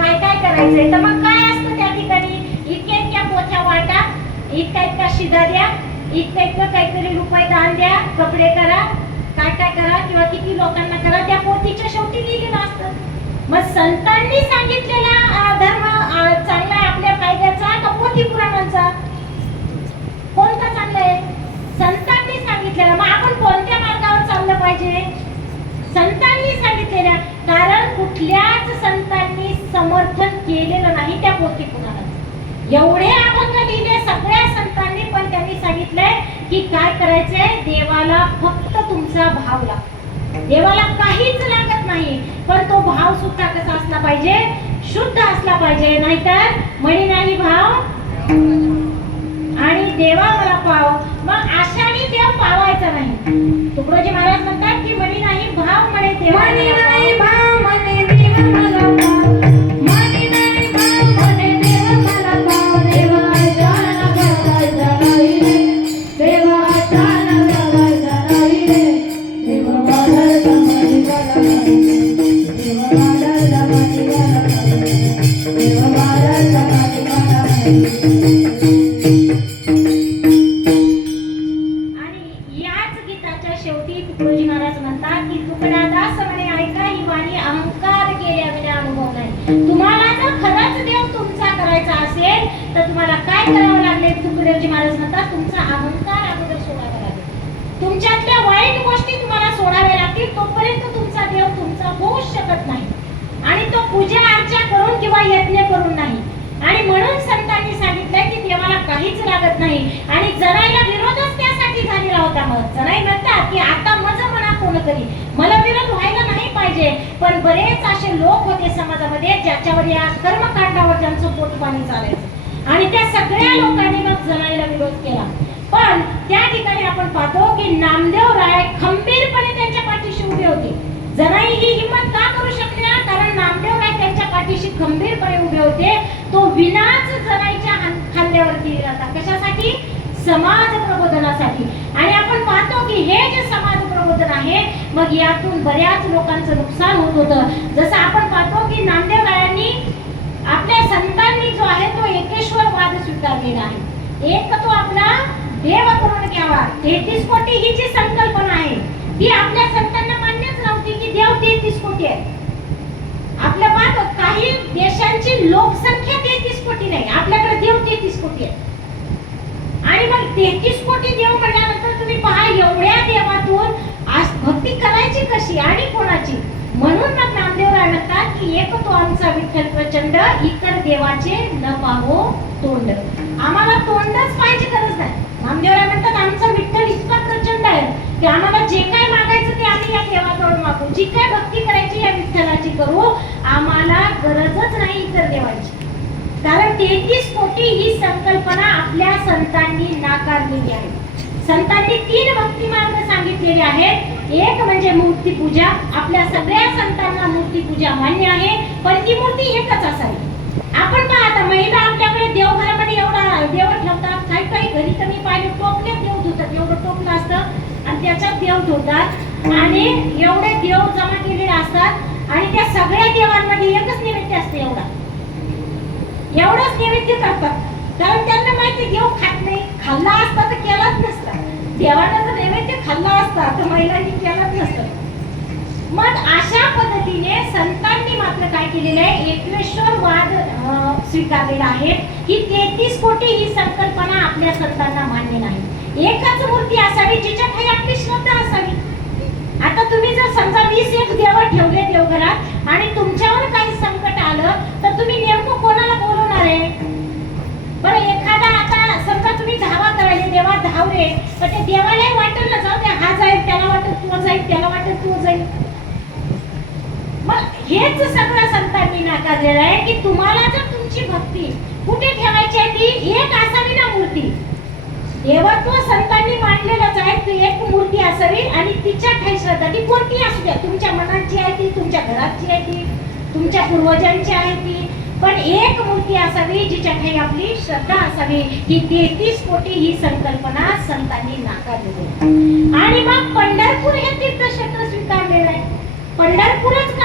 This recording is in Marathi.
काय काय करायचंय. तर मग काय असतं त्या ठिकाणी, इतक्या इतक्या पोथ्या वाटा, इतक्या इतक्या शिदा द्या, इतक्या इतकं काहीतरी रुपये दान द्या, कपडे करा, काय काय करा किंवा किती लोकांना करा, त्या पोथीच्या शेवटी लिहिलेलं असतं. मग संतांनी सांगितलेला धर्म चांगला आहे आपल्या फायद्याचा का पोथी पुराणांचा? कोणता चांगला आहे? संतांनी सांगितलेला. मग आपण कोणत्या मार्गावर चाललं पाहिजे? संतांनी सांगितलेल्या. कारण कुठल्याच संतांनी समर्थन केलेलं नाही त्या पोथी पुराणाचं. एवढे अभंग लिहिले सगळ्या संतांनी, पण त्यांनी सांगितलंय की काय करायचंय, देवाला फक्त तुमचा भाव लागतो. देवाला काहीच लागत नाही, पण तो भाव सुद्धा कसा असला पाहिजे, शुद्ध असला पाहिजे. नाहीतर म्हणी नाही भाव आणि देवा मला पाव. मग अशाने देव पावायचा नाही. तुकडोजी महाराज म्हणतात की म्हणी नाही भाव म्हणे देव, म्हणी नाही भाव म्हणे देव मला पाव, म्हणी नाही भाव म्हणे देव मला पाव. देवा अचानक बघायचा नाही रे, देवा अचानक बघायचा नाही रे, देवा वाढायचा म्हणी मला देवा वाढायचा म्हणी मला देवा वाढायचा म्हणी मला. शेवटी तुकडोजी महाराज म्हणतात की तुकडा दास म्हणे ऐका ही वाणी, अहंकार केल्या विना अनुभव नाही. तुम्हाला जर खरंच देव तुमचा करायचा असेल तर तुम्हाला काय करावं लागेल? तुकडोजी महाराज म्हणतात तुमचा अहंकार अगोदर सोडावा लागेल. तुमच्यातल्या वाईट गोष्टी तुम्हाला सोडाव्या लागतील. तोपर्यंत तुमचा देव तुमचा होऊच शकत नाही. आणि तो पूजा अर्चा करून किंवा यज्ञ करून नाही. आणि म्हणून संतांनी सांगितलंय की देवाला काहीच लागत नाही. आणि जनाईला विरोधच त्यासाठी झालेला होता. मग जनाई म्हणतात की आता मज म्हणा कोण करी, मला विरोध व्हायला नाही पाहिजे. पण बरेच असे लोक होते समाजामध्ये ज्याच्यावर या कर्मकांडावर ज्यांचं पोटपाणी चालायचं. आणि त्या सगळ्या लोकांनी मग जनाईला विरोध केला. पण त्या ठिकाणी आपण पाहतो की नामदेव राय खंबीरपणे त्यांच्या पाठीशी उभे होते. जनाई ही हिम्मत का करू शकले? कारण नामदेव राय त्यांच्या पाठीशी खंबीरपणे उभे होते. तो विनाच जनाईच्या खांद्यावरती होता. कशासाठी? समाज प्रबोधनासाठी. आणि आपण पाहतो की हे जे समाज प्रबोधन आहे, मग यातून बऱ्याच लोकांचं नुकसान होत होतं. जसं आपण पाहतो की नामदेव रायांनी आपल्या संतांनी जो आहे तो एकेश्वरवाद स्वीकारलेला आहे. एक तो आपला देव करून घ्यावा, 33 कोटी ही जी संकल्पना आहे ती आपल्या संतांना मान्यच नव्हती की देव 33 कोटी आहे. आपल्या पाहतो काही देशांची लोकसंख्या 33 कोटी नाही, आपल्याकडे देव 33 कोटी आहे. आणि मग 33 कोटी देव म्हटल्यानंतर तुम्ही पहा एवढ्या देवातून भक्ती करायची कशी आणि कोणाची? म्हणून मग नामदेवराय म्हणतात की एक तो आमचा विठ्ठल प्रचंड, इतर देवाचे न पाहो तोंड. आम्हाला तोंडच पाहिजे गरज नाही. नामदेवराय म्हणतात आमचा विठ्ठल इतका प्रचंड आहे की आम्हाला जे काय मागायचं ते आम्ही या देवाकडून मागू, जी काय भक्ती करायची या विठ्ठलाची करू, आम्हाला गरजच नाही इतर देवाची. कारण 33 कोटी ही संकल्पना आपल्या संतांनी नाकारलेली आहे. संतांनी 3 भक्ती मार्ग सांगितलेले आहेत. एक म्हणजे मूर्ती पूजा. आपल्या सगळ्या संतांना मूर्ती पूजा मान्य आहे, पण ती मूर्ती एकच असावी. आपण पहा आता महिला आपल्याकडे देवघरामध्ये एवढा देव ठेवतात. काही काही घरी तर मी पाहिले टोपल्यात देव धुतात. एवढं टोपलं असतं आणि त्याच्यात देव धुतात आणि एवढे देव जमा केलेले असतात आणि त्या सगळ्या देवांमध्ये एकच नैवेद्य असते. एवढंच नैवेद्य करतात. कारण त्यांना माहिती देव खात नाही. खाल्ला असता तर केलाच नसता. देवाला जर नैवेद्य खाल्ला असता तर महिलांनी केलाच नसतं. मग अशा पद्धतीने संतांनी मात्र काय केलेलं आहे, एकेश्वरवाद स्वीकारलेला आहे. ही 33 कोटी ही संकल्पना आपल्या संतांना मान्य नाही. एकच मूर्ती असावी जिच्या ठाई आपली श्रद्धा असावी. आता तुम्ही जर समजा 20 देव ठेवले देवघरात आणि तुमच्यावर काही संकट आलं तर तुम्ही नेमकं कोणाला बोलवणार आहे? बरं एखादा आता समजा तुम्ही धावा करायले, देवा धावले, तर ते देवालाही वाटेल ना, जाऊ दे हा जाईल, त्याला वाटेल तो जाईल, त्याला वाटेल तो जाईल. मग हेच सगळं संतांनी नाकारलेलं आहे की तुम्हाला जर तुमची भक्ती कुठे ठेवायची आहे ती एक असावी ना मूर्ती. देवत्व संतांनी मांडलेलंच आहे की एक मूर्ती असावी आणि तिच्या ठाई श्रद्धा ती कोणती असू द्या. तुमच्या मनाची आहे ती, तुमच्या घराची आहे ती, तुमच्या पूर्वजांची आहे ती, पण एक मूर्ती असावी जिच्या ठाई आपली श्रद्धा असावी. ही 33 कोटी ही संकल्पना संतांनी नाकारलेली. आणि मग पंढरपूर हे तीर्थक्षेत्र स्वीकारलेलं आहे. पंढरपूरच